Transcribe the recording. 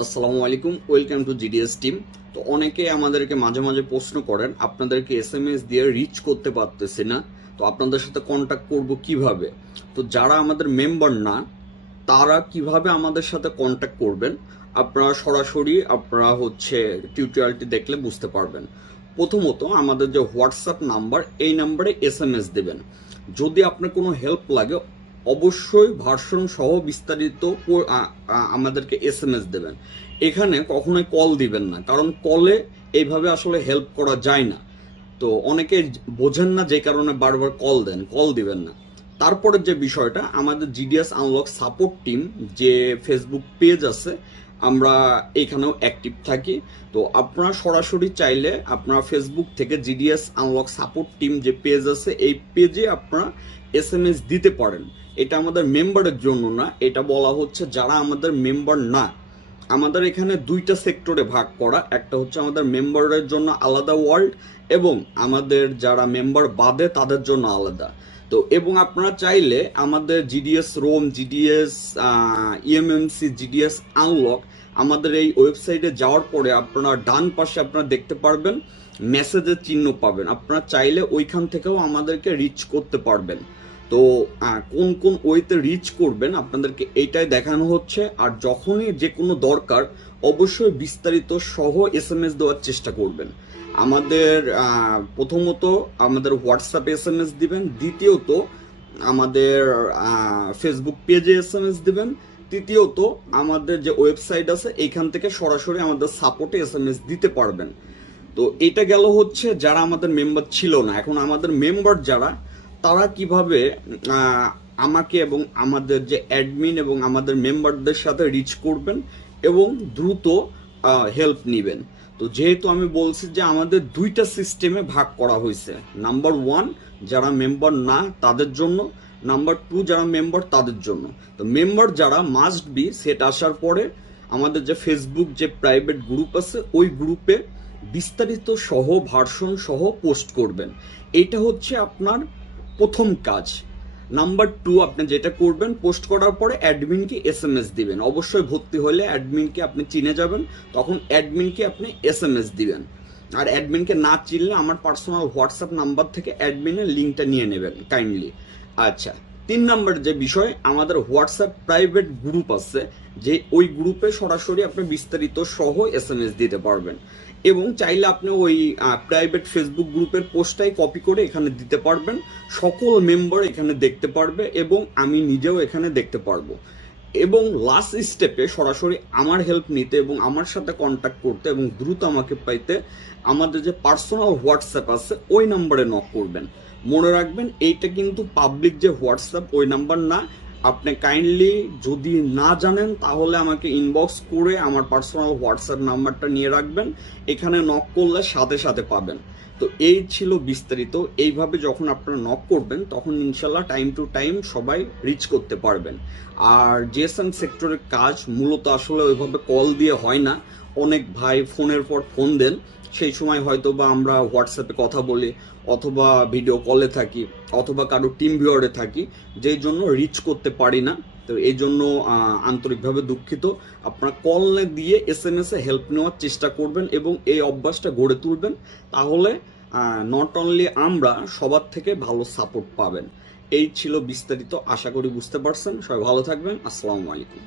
আসসালামু আলাইকুম, welcome to GDS team. তো অনেকে আমাদেরকে মাঝে মাঝে প্রশ্ন করেন, আপনাদেরকে এসএমএস দিয়ে রিচ করতে পারতেছি না, তো আপনাদের সাথে কন্ট্যাক্ট করব কিভাবে। তো যারা আমাদের মেম্বার না তারা কিভাবে আমাদের সাথে কন্ট্যাক্ট করবেন, আপনারা সরাসরি টিউটোরিয়ালটি দেখলে বুঝতে পারবেন। প্রথমত আমাদের যে হোয়াটসঅ্যাপ নাম্বার, এই নাম্বারে এসএমএস দেবেন। যদি আপনার কোনো হেল্প লাগে অবশ্যই ভার্সন সহ বিস্তারিত আমাদেরকে এসএমএস দেবেন। এখানে কখনোই কল দিবেন না, কারণ কলে এইভাবে আসলে হেল্প করা যায় না। তো অনেকে বোঝেন না, যে কারণে বারবার কল দেন, কল দিবেন না। তারপরে যে বিষয়টা, আমাদের জিডিএস আনলক সাপোর্ট টিম যে ফেসবুক পেজ আছে, আমরা এখানেও অ্যাক্টিভ থাকি। তো আপনারা সরাসরি চাইলে আপনারা ফেসবুক থেকে জিডিএস আনলক সাপোর্ট টিম যে পেজ আছে, এই পেজে আপনারা এসএমএস দিতে পারেন। এটা আমাদের মেম্বারের জন্য না, এটা বলা হচ্ছে যারা আমাদের মেম্বার না। আমাদের এখানে দুইটা সেক্টরে ভাগ করা, একটা হচ্ছে আমাদের মেম্বারের জন্য আলাদা ওয়ার্ল্ড, এবং আমাদের যারা মেম্বার বাদে তাদের জন্য আলাদা। তো এবং আপনারা চাইলে আমাদের GDS ROM, GDS eMMC, GDS unlock, আমাদের এই ওয়েবসাইটে যাওয়ার পরে আপনারা ডান পাশে আপনারা দেখতে পারবেন মেসেজের চিহ্ন পাবেন। আপনারা চাইলে ওইখান থেকেও আমাদেরকে রিচ করতে পারবেন। তো কোন কোন ওয়েতে রিচ করবেন আপনাদেরকে এইটাই দেখানো হচ্ছে। আর যখনই যে কোনো দরকার অবশ্যই বিস্তারিত সহ এসএমএস দেওয়ার চেষ্টা করবেন। আমাদের প্রথমত আমাদের হোয়াটসঅ্যাপে এসএমএস দিবেন, দ্বিতীয়ত আমাদের ফেসবুক পেজে এসএমএস দিবেন, তৃতীয়ত আমাদের যে ওয়েবসাইট আছে এইখান থেকে সরাসরি আমাদের সাপোর্টে এসএমএস দিতে পারবেন। তো এটা গেল হচ্ছে যারা আমাদের মেম্বার ছিল না। এখন আমাদের মেম্বার যারা, তারা কিভাবে আমাকে এবং আমাদের যে অ্যাডমিন এবং আমাদের মেম্বারদের সাথে রিচ করবেন এবং দ্রুত হেল্প নেবেন। তো যেহেতু আমি বলছি যে আমাদের দুইটা সিস্টেমে ভাগ করা হয়েছে, নাম্বার 1 যারা মেম্বার না তাদের জন্য, নাম্বার 2 যারা মেম্বার তাদের জন্য। তো মেম্বার যারা মাস্ট বি সেট আসার পরে আমাদের যে ফেসবুক যে প্রাইভেট গ্রুপ আছে, ওই গ্রুপে বিস্তারিত সহ ভার্সন সহ পোস্ট করবেন। এটা হচ্ছে আপনার প্রথম কাজ। নাম্বার 2 আপনি যেটা করবেন, পোস্ট করার পরে অ্যাডমিনকে এসএমএস দিবেন। অবশ্যই ভর্তি হলে অ্যাডমিনকে আপনি চিনে যাবেন, তখন অ্যাডমিনকে আপনি এসএমএস দিবেন। আর অ্যাডমিনকে না চিনলে আমার পার্সোনাল হোয়াটসঅ্যাপ নাম্বার থেকে অ্যাডমিনের লিঙ্কটা নিয়ে নেবেন কাইন্ডলি। আচ্ছা, 3 নাম্বার যে বিষয়, আমাদের হোয়াটসঅ্যাপ প্রাইভেট গ্রুপ আছে, যে ওই গ্রুপে সরাসরি আপনি বিস্তারিত সহ এসএমএস দিতে পারবেন। এবং চাইলে আপনি ওই প্রাইভেট ফেসবুক গ্রুপের পোস্টটাই কপি করে এখানে দিতে পারবেন। সকল মেম্বার এখানে দেখতে পারবে এবং আমি নিজেও এখানে দেখতে পারবো। এবং লাস্ট স্টেপে সরাসরি আমার হেল্প নিতে এবং আমার সাথে কন্ট্যাক্ট করতে এবং দ্রুত আমাকে পাইতে আমাদের যে পার্সোনাল হোয়াটসঅ্যাপ আছে ওই নাম্বারে নক করবেন। মনে রাখবেন, এইটা কিন্তু পাবলিক যে হোয়াটসঅ্যাপ, ওই নাম্বার না। আপনি কাইন্ডলি যদি না জানেন তাহলে আমাকে ইনবক্স করে আমার পার্সোনাল হোয়াটসঅ্যাপ নাম্বারটা নিয়ে রাখবেন, এখানে নক করলে সাথে সাথে পাবেন। তো এই ছিল বিস্তারিত। এইভাবে যখন আপনারা নক করবেন তখন ইনশাল্লাহ টাইম টু টাইম সবাই রিচ করতে পারবেন। আর জিএসএম সেক্টরের কাজ মূলত আসলে ওইভাবে কল দিয়ে হয় না। অনেক ভাই ফোনের পর ফোন দেন, সেই সময় হয়তো বা আমরা হোয়াটসঅ্যাপে কথা বলি, অথবা ভিডিও কলে থাকি, অথবা কারো টিম ভিউয়ারে থাকি, যেই জন্য রিচ করতে পারি না। তো এই জন্য আন্তরিকভাবে দুঃখিত। আপনারা কল দিয়ে এসএমএস এ হেল্প নেওয়ার চেষ্টা করবেন এবং এই অভ্যাসটা গড়ে তুলবেন। তাহলে নট অনলি আমরা, সবার থেকে ভালো সাপোর্ট পাবেন। এই ছিল বিস্তারিত, আশা করি বুঝতে পারছেন। সবাই ভালো থাকবেন। আসসালামু আলাইকুম।